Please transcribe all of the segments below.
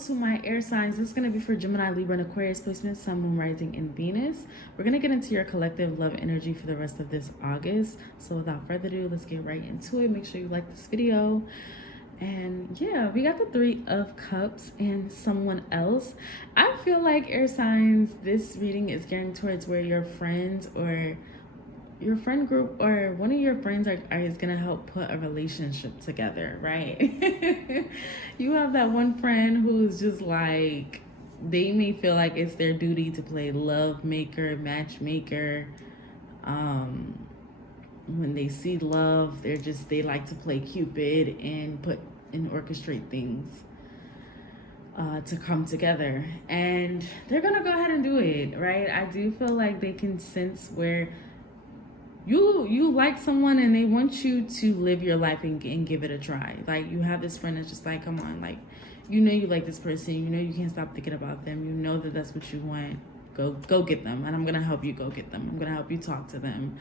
to my air signs. This is going to be for Gemini, Libra, and Aquarius placement, Sun, Moon, Rising, and Venus. We're going to get into your collective love energy for the rest of this August. So without further ado, let's get right into it. Make sure you like this video. And yeah, we got the Three of Cups and someone else. I feel like air signs, this reading is gearing towards where your friends or your friend group or one of your friends is gonna help put a relationship together, right? You have that one friend who's just like, they may feel like it's their duty to play love maker, matchmaker. When they see love, they like to play Cupid and orchestrate things to come together, and they're gonna go ahead and do it, right? I do feel like they can sense where you like someone and they want you to live your life and give it a try. Like, you have this friend that's just like, come on, like, you know you like this person, you know you can't stop thinking about them, you know that that's what you want. Go get them, and I'm gonna help you go get them. I'm gonna help you talk to them.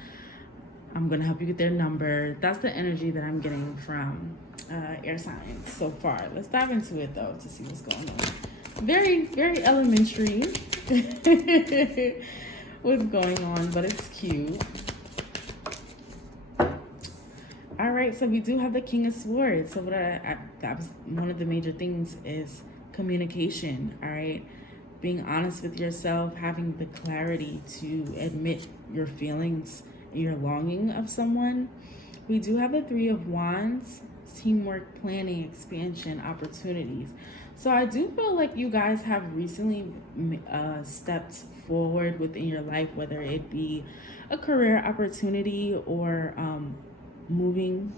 I'm gonna help you get their number. That's the energy that I'm getting from air signs so far. Let's dive into it though to see what's going on. Very, very elementary what's going on, but it's cute. All right, so we do have the King of Swords. So that was one of the major things is communication, all right? Being honest with yourself, having the clarity to admit your feelings, your longing of someone. We do have the Three of Wands, teamwork, planning, expansion, opportunities. So I do feel like you guys have recently stepped forward within your life, whether it be a career opportunity or moving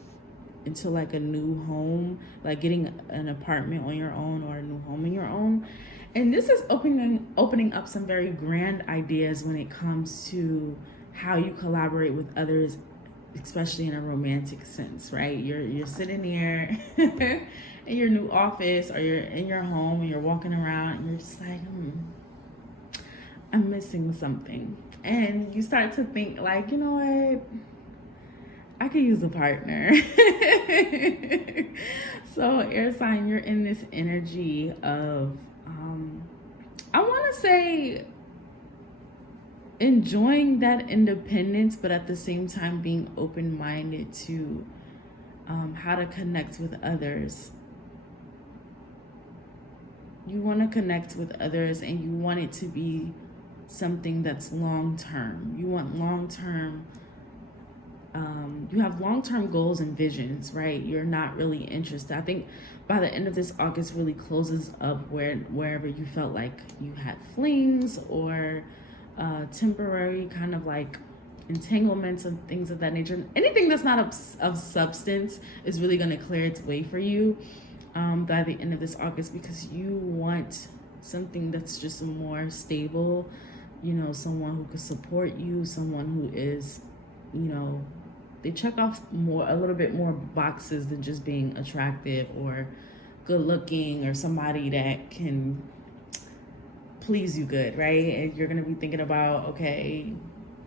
into like a new home, like getting an apartment on your own or a new home on your own. And this is opening up some very grand ideas when it comes to how you collaborate with others, especially in a romantic sense, right? You're sitting here in your new office, or you're in your home and you're walking around and you're just like, I'm missing something. And you start to think like, you know what? I could use a partner. So air sign, you're in this energy of, I want to say, enjoying that independence, but at the same time being open-minded to how to connect with others. You want to connect with others and you want it to be something that's long-term. You want long-term, you have long-term goals and visions, right? You're not really interested. I think by the end of this, August really closes up wherever you felt like you had flings or temporary kind of like entanglements and things of that nature. Anything that's not of substance is really going to clear its way for you by the end of this August, because you want something that's just more stable, you know, someone who could support you, someone who is, you know, they check off a little bit more boxes than just being attractive or good looking or somebody that can please you good, right? And you're gonna be thinking about, okay,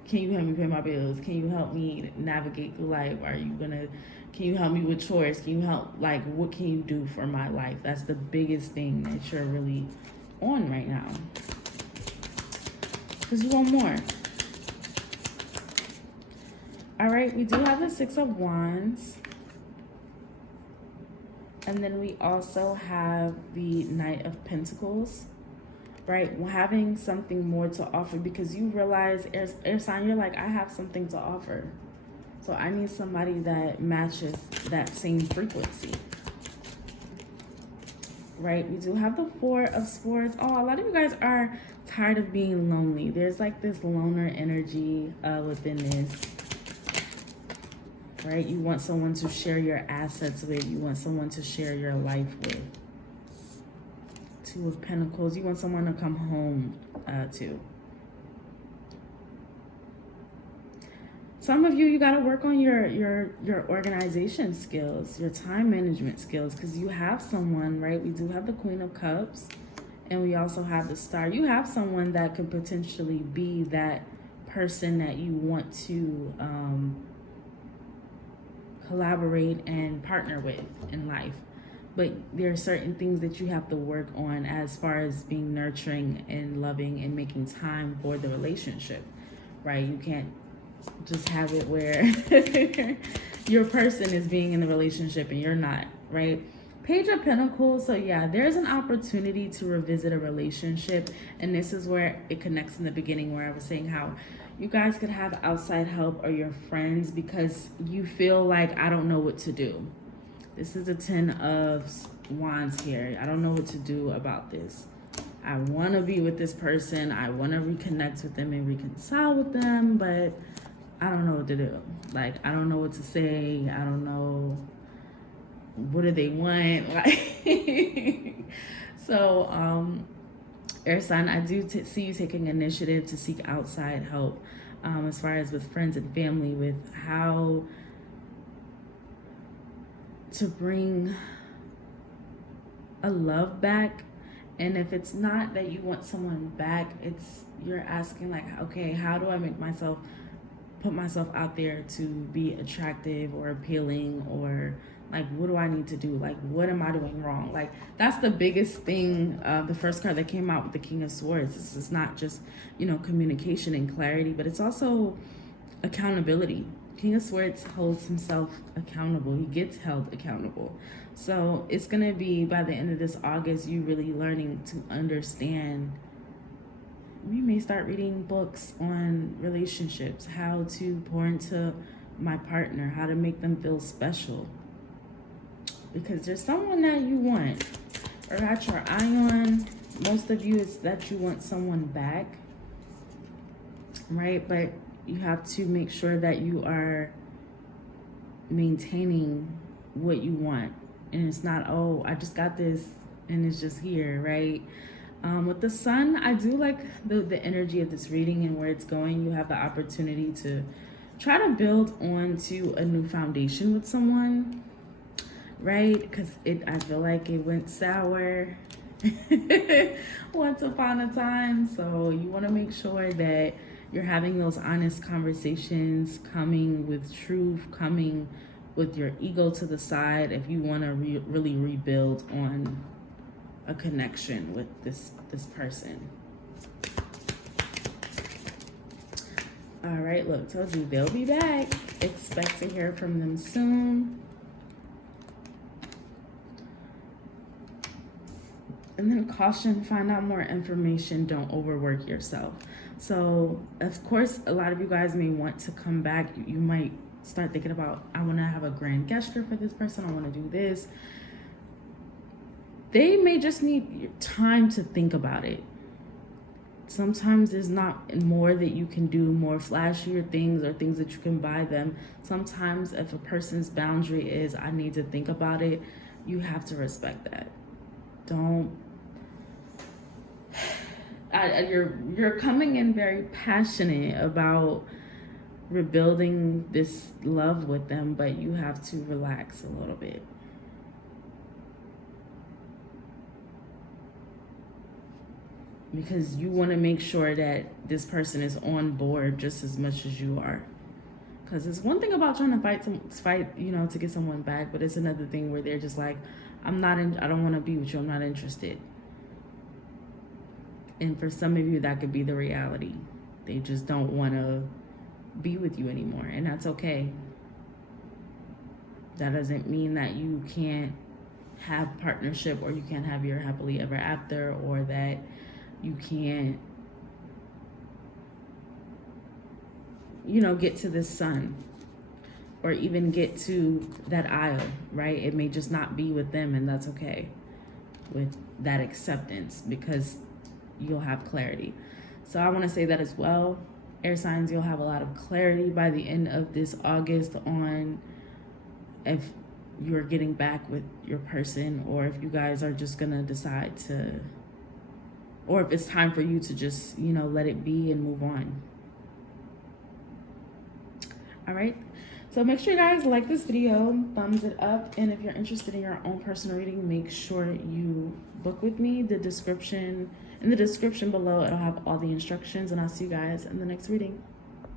can you help me pay my bills? Can you help me navigate through life? Can you help me with chores? Can you help, like, what can you do for my life? That's the biggest thing that you're really on right now, because you want more. All right, we do have the Six of Wands. And then we also have the Knight of Pentacles, right? Having something more to offer, because you realize, air sign, you're like, I have something to offer. So I need somebody that matches that same frequency, right? We do have the Four of Swords. Oh, a lot of you guys are tired of being lonely. There's like this loner energy within this. Right? You want someone to share your assets with. You want someone to share your life with. Two of Pentacles. You want someone to come home to. Some of you got to work on your organization skills, your time management skills, because you have someone, right? We do have the Queen of Cups, and we also have the Star. You have someone that could potentially be that person that you want to collaborate and partner with in life. but there are certain things that you have to work on as far as being nurturing and loving and making time for the relationship, right? You can't just have it where your person is being in the relationship and you're not, right? Page of Pentacles. So yeah, there's an opportunity to revisit a relationship, and this is where it connects in the beginning, where I was saying how you guys could have outside help or your friends because you feel like, I don't know what to do. This is a 10 of Wands here. I don't know what to do about this. I want to be with this person. I want to reconnect with them and reconcile with them, but I don't know what to do. Like, I don't know what to say. I don't know, what do they want? Like, so, air sign, I do see you taking initiative to seek outside help, as far as with friends and family, with how to bring a love back. And if it's not that you want someone back, it's you're asking like, okay, how do I make myself put myself out there to be attractive or appealing, or like, what do I need to do? Like, what am I doing wrong? Like, that's the biggest thing. The first card that came out with the King of Swords, this is not just, you know, communication and clarity, but it's also accountability. King of Swords holds himself accountable. He gets held accountable. So it's going to be, by the end of this August, you really learning to understand. You may start reading books on relationships, how to pour into my partner, how to make them feel special. Because there's someone that you want or got your eye on. Most of you, it's that you want someone back, right? But you have to make sure that you are maintaining what you want. And it's not, oh, I just got this and it's just here, right? With the sun, I do like the energy of this reading and where it's going. You have the opportunity to try to build onto a new foundation with someone, right? Because I feel like it went sour once upon a time. So you want to make sure that you're having those honest conversations, coming with truth, coming with your ego to the side if you want to really rebuild on a connection with this person. All right, look, told you they'll be back. Expect to hear from them soon. And then caution, find out more information, don't overwork yourself. So, of course, a lot of you guys may want to come back. You might start thinking about, I want to have a grand gesture for this person. I want to do this. They may just need time to think about it. Sometimes there's not more that you can do, more flashier things or things that you can buy them. Sometimes if a person's boundary is, I need to think about it, you have to respect that. You're coming in very passionate about rebuilding this love with them, but you have to relax a little bit. Because you want to make sure that this person is on board just as much as you are. Because it's one thing about trying to fight, you know, to get someone back, but it's another thing where they're just like, I don't want to be with you. I'm not interested. And for some of you, that could be the reality. They just don't want to be with you anymore, and that's okay. That doesn't mean that you can't have partnership or you can't have your happily ever after, or that you can't, you know, get to the sun or even get to that aisle, right? It may just not be with them, and that's okay, with that acceptance, because you'll have clarity. So I want to say that as well. Air signs, you'll have a lot of clarity by the end of this August on if you're getting back with your person, or if you guys are just gonna decide to, or if it's time for you to just, you know, let it be and move on. All right, so make sure you guys like this video, thumbs it up, and if you're interested in your own personal reading, make sure you book with me. In the description below, it'll have all the instructions, and I'll see you guys in the next reading.